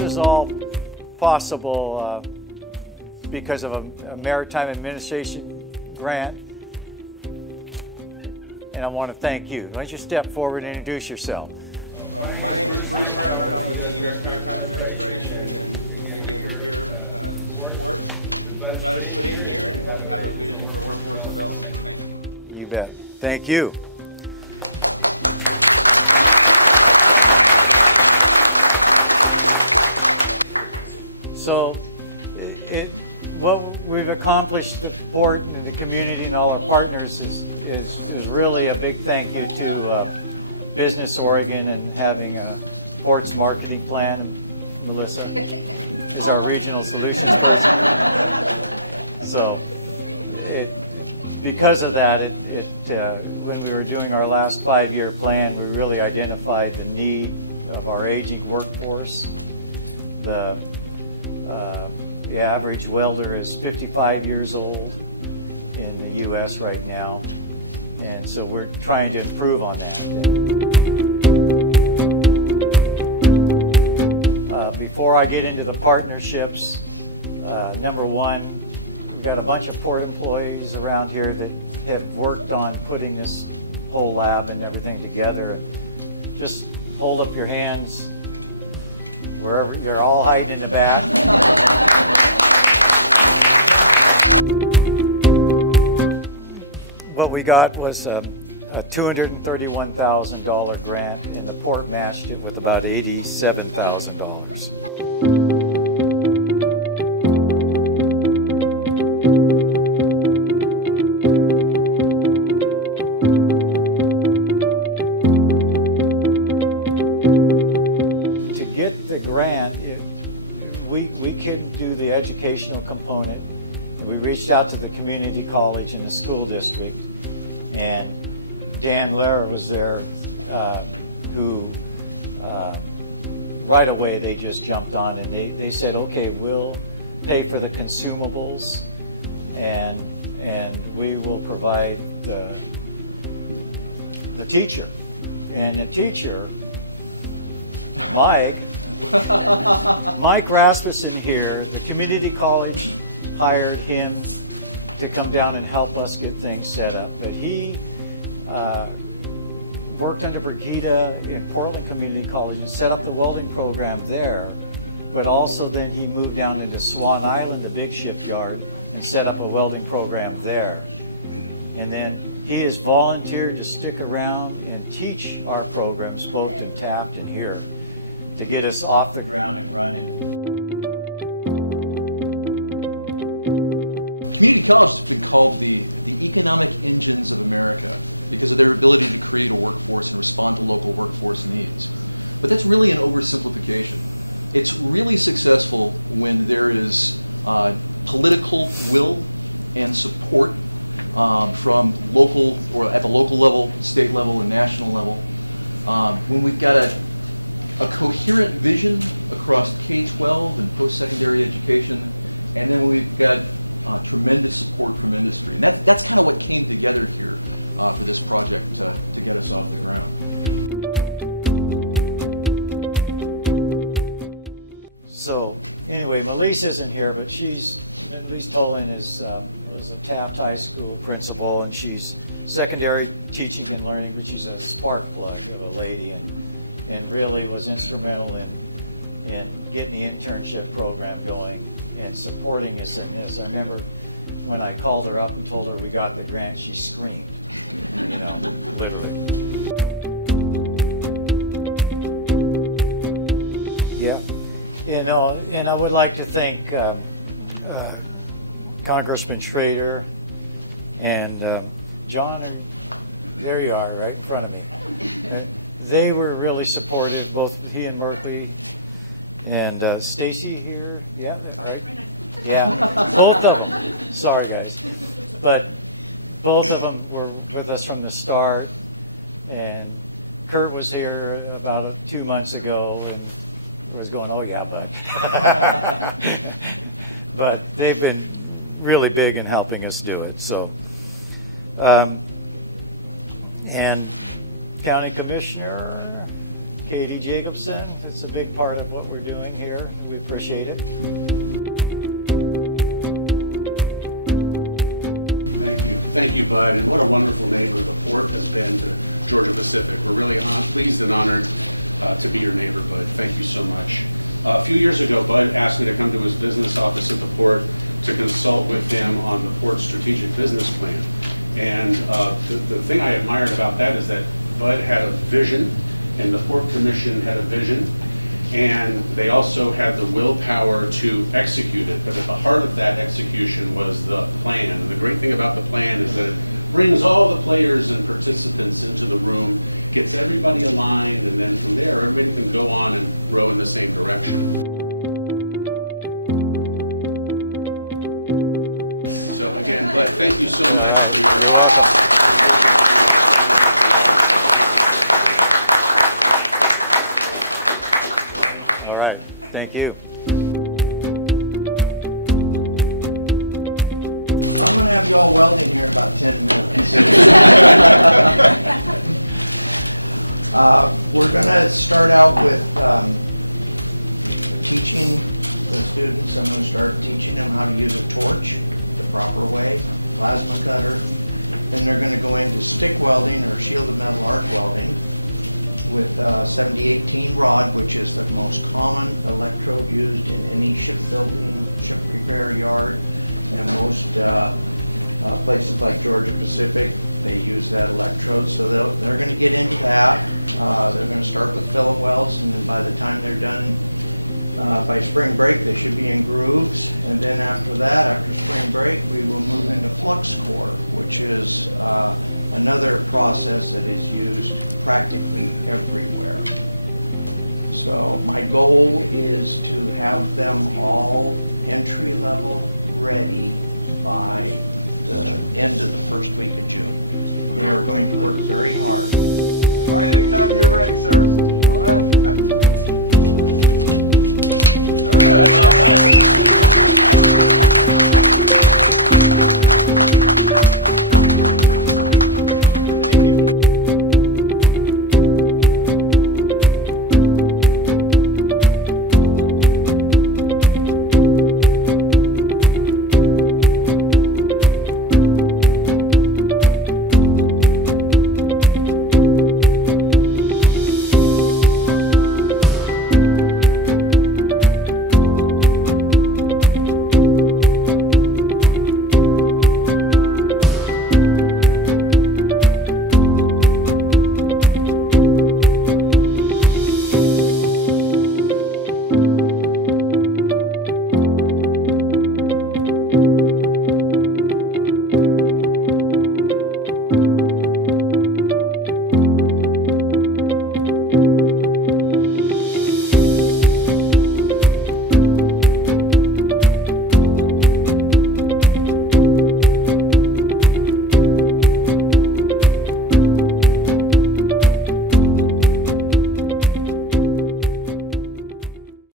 this is all possible because of a Maritime Administration grant. And I want to thank you. Why don't you step forward and introduce yourself? My name is Bruce Herbert. I'm with the U.S. Maritime Administration, and again, we're here to support the budget put in here and have a vision for workforce development. You bet. Thank you. So, what we've accomplished the port and the community and all our partners is really a big thank you to Business Oregon and having a ports marketing plan. And Melissa is our regional solutions person. So, because of that, when we were doing our last 5-year plan, we really identified the need of our aging workforce. The average welder is 55 years old in the U.S. right now, and so we're trying to improve on that. Before I get into the partnerships, number one, we've got a bunch of port employees around here that have worked on putting this whole lab and everything together. Just hold up your hands wherever you're all hiding in the back. What we got was a $231,000 grant, and the port matched it with about $87,000. To get the grant, we couldn't do the educational component. We reached out to the community college and the school district, and Dan Lehrer was there, who right away they just jumped on, and they said, okay, we'll pay for the consumables, and we will provide the teacher. And the teacher, Mike Rasmussen here, the community college hired him to come down and help us get things set up. But he worked under Brigida in Portland Community College and set up the welding program there. But also then he moved down into Swan Island, the big shipyard, and set up a welding program there. And then he has volunteered to stick around and teach our programs, both in Taft and here, to get us off the... It's really successful when there's critical and support from local, state level, and national level. When we've got a coherent vision across K-12 and first secondary education, and then we've got tremendous support from the youth. That's how we're getting together. So anyway, Melissa isn't here, but Melissa Tolan is a Taft High School principal, and she's secondary teaching and learning, but she's a spark plug of a lady, and really was instrumental in getting the internship program going and supporting us in this. I remember when I called her up and told her we got the grant, she screamed, you know, literally. Yeah. You know, and I would like to thank Congressman Schrader and John. There you are, right in front of me. They were really supportive, both he and Merkley, and Stacy here. Yeah, right. Yeah, both of them. Sorry, guys, but both of them were with us from the start. And Kurt was here about 2 months ago, and was going, oh yeah, bud. But they've been really big in helping us do it. So, and County Commissioner Katie Jacobson. It's a big part of what we're doing here. We appreciate it. Thank you, Bud, and what a wonderful neighbor the Fort has been to Georgia Pacific. We're really pleased and honored to be your neighbor, Bud. Thank you so much. A few years ago, Bud asked me to come to his business office at the Fort to consult with him on the Port's strategic business plan. And the thing I admired about that is that Bud had a vision, and the Port Commission had a vision, and they also had the willpower to execute it. But at the heart of that execution was the plan. And the great thing about the plan is that it brings all the players and participants into the room, gets everybody aligned, and then everybody can go on and go in the same direction. So again, Bud, thank you so much. All right, you're welcome. All right, thank you. We're going to start out with places like Welding. By spring break, we move, and then after that, after spring break, another process.